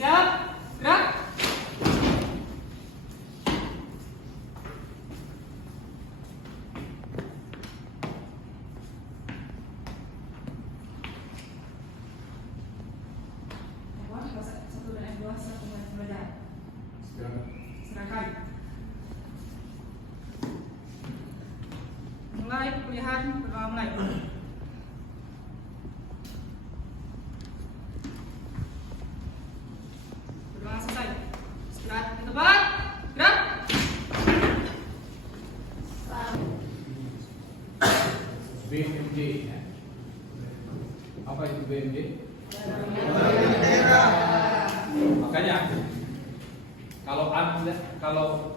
Siap, gerak. Satu dan F2 satu belajar. Serahkan. Mulai kuliahan mulai. Berdoa selesai. Istirahat di tempat. Gerak. BMD. Apa itu BMD? Makanya kalau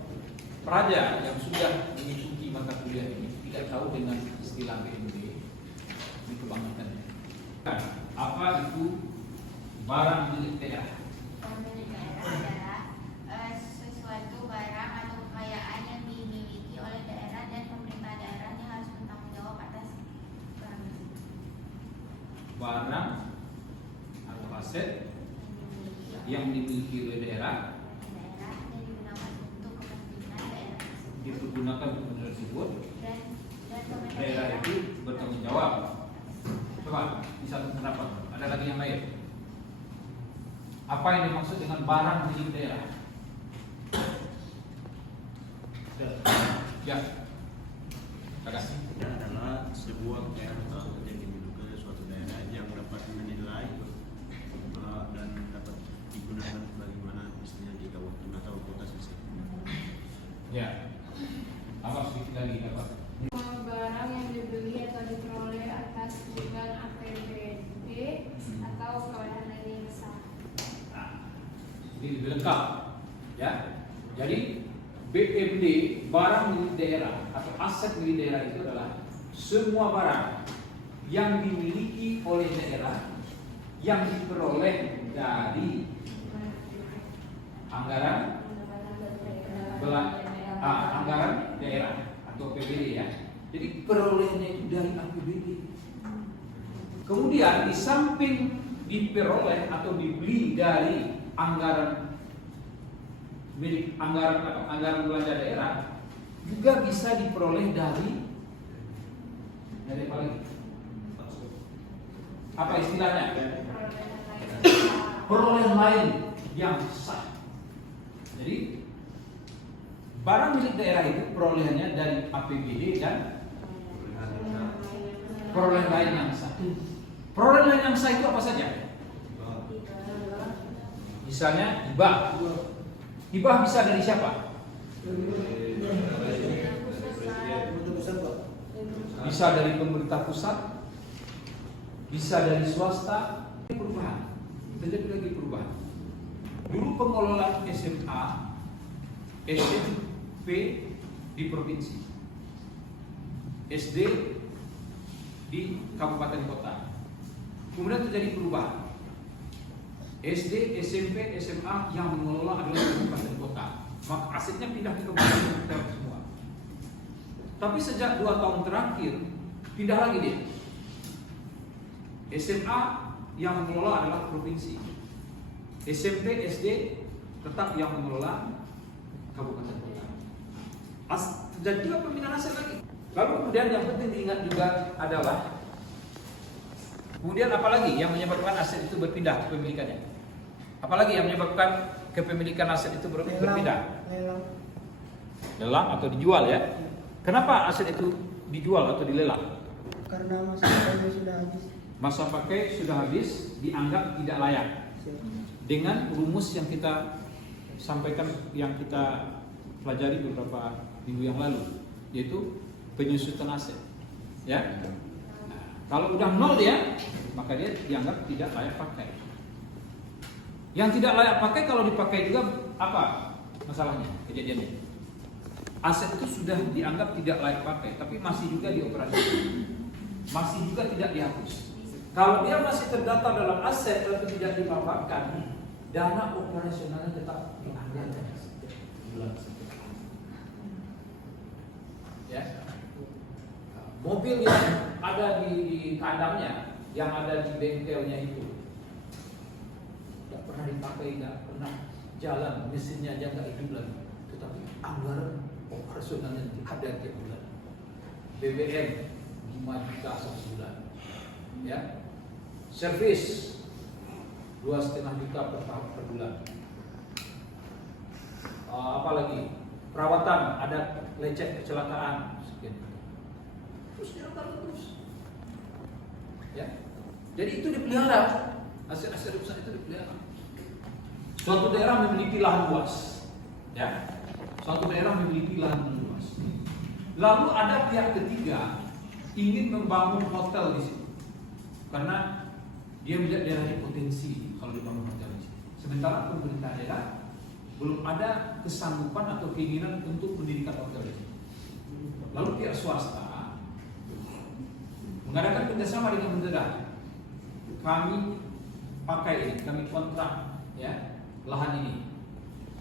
peraja yang sudah mengikuti mata kuliah ini tidak tahu dengan istilah BMD, ini kebangetan. Apa itu barang milik daerah? Barang milik daerah adalah sesuatu barang atau kekayaan yang dimiliki oleh daerah dan pemerintah daerah yang harus bertanggung jawab atas barang tersebut. Barang atau aset yang dimiliki oleh daerah Dan digunakan untuk kepentingan daerah tersebut. dipergunakan untuk kepentingan tersebut, Dan pemerintah daerah itu bertanggung jawab. Coba di satu pendapat, ada lagi yang lain. Apa yang dimaksud dengan barang milik daerah? Ya, Bagas. Itu adalah sebuah daerah yang dimiliki oleh suatu daerah yang dapat menilai dan dapat digunakan bagaimana misalnya di kawasan atau kota sesuatu. Ya, apa sedikit lagi apa? Barang yang dibeli atau diperoleh atas dengan APBD atau perolehan lain yang sah. Nah, ini lebih lengkap, ya. Jadi BMD, barang milik daerah atau aset milik daerah itu adalah semua barang yang dimiliki oleh daerah yang diperoleh dari anggaran anggaran daerah atau APBD, ya. Jadi perolehannya itu dari APBD. Kemudian di samping diperoleh atau dibeli dari anggaran milik anggaran belanja daerah, juga bisa diperoleh dari apa lagi? Apa istilahnya? Perolehan lain yang sah. Jadi barang milik daerah itu perolehannya dari APBD dan perolehan lain yang sah. Perolehan lain yang sah itu apa saja? Misalnya hibah. Hibah bisa dari siapa? Bisa dari pemerintah pusat, bisa dari swasta. Perubahan, terjadi lagi perubahan. Dulu pengelolaan SMA, SMP di provinsi, SD di kabupaten kota. Kemudian terjadi perubahan. SD, SMP, SMA yang mengelola adalah kabupaten kota. Maka asetnya pindah ke kabupaten kota semua. Tapi sejak 2 tahun terakhir pindah lagi dia. SMA yang mengelola adalah provinsi. SMP, SD tetap yang mengelola kabupaten kota. Dan juga pemindahan aset lagi. Lalu kemudian yang penting diingat juga adalah kemudian apalagi yang menyebabkan aset itu berpindah kepemilikannya? Apalagi yang menyebabkan kepemilikan aset itu berpindah? Lelang atau dijual, ya. Kenapa aset itu dijual atau dilelang? Karena masa pakai sudah habis. Masa pakai sudah habis, dianggap tidak layak. Dengan rumus yang kita sampaikan, yang kita pelajari beberapa minggu yang lalu, yaitu penyusutan aset, ya. Nah, kalau udah nol dia, maka dia dianggap tidak layak pakai. Yang tidak layak pakai kalau dipakai juga apa masalahnya, kejadiannya? Aset itu sudah dianggap tidak layak pakai, tapi masih juga dioperasikan, masih juga tidak dihapus. Kalau dia masih terdata dalam aset tapi tidak dimanfaatkan, dana operasionalnya tetap dianggarkan. Ya, mobil yang ada di kandangnya, yang ada di bengkelnya itu, nggak pernah dipakai, nggak pernah jalan, mesinnya aja nggak hidup lagi. Tetapi anggaran operasionalnya ada tiap bulan. BBM 5 juta satu bulan, ya. Servis 2,5 juta per tahun per bulan. Apalagi perawatan, ada lecet kecelakaan sekian. Terus terus, ya. Jadi itu dipelihara, aset-aset perusahaan itu dipelihara. Suatu daerah memiliki lahan luas, ya. Suatu daerah memiliki lahan luas. Lalu ada pihak ketiga ingin membangun hotel di situ, karena dia melihat daerahnya potensi kalau dibangun hotel di situ. Sementara pemerintah daerah belum ada kesanggupan atau keinginan untuk mendirikan hotel di situ. Lalu pihak swasta mengadakan kerjasama dengan negara. Kami pakai ini, kami kontrak, ya, lahan ini.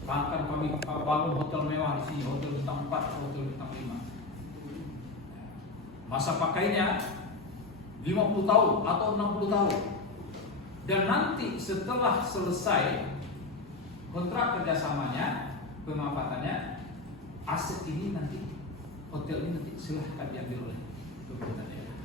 Bahkan kami bangun hotel mewah di sini, hotel bintang 4, hotel bintang 5. Masa pakainya 50 tahun atau 60 tahun. Dan nanti setelah selesai kontrak kerjasamanya, pemanfaatannya, aset ini nanti, hotel ini nanti silahkan diambil oleh pemerintah daerah.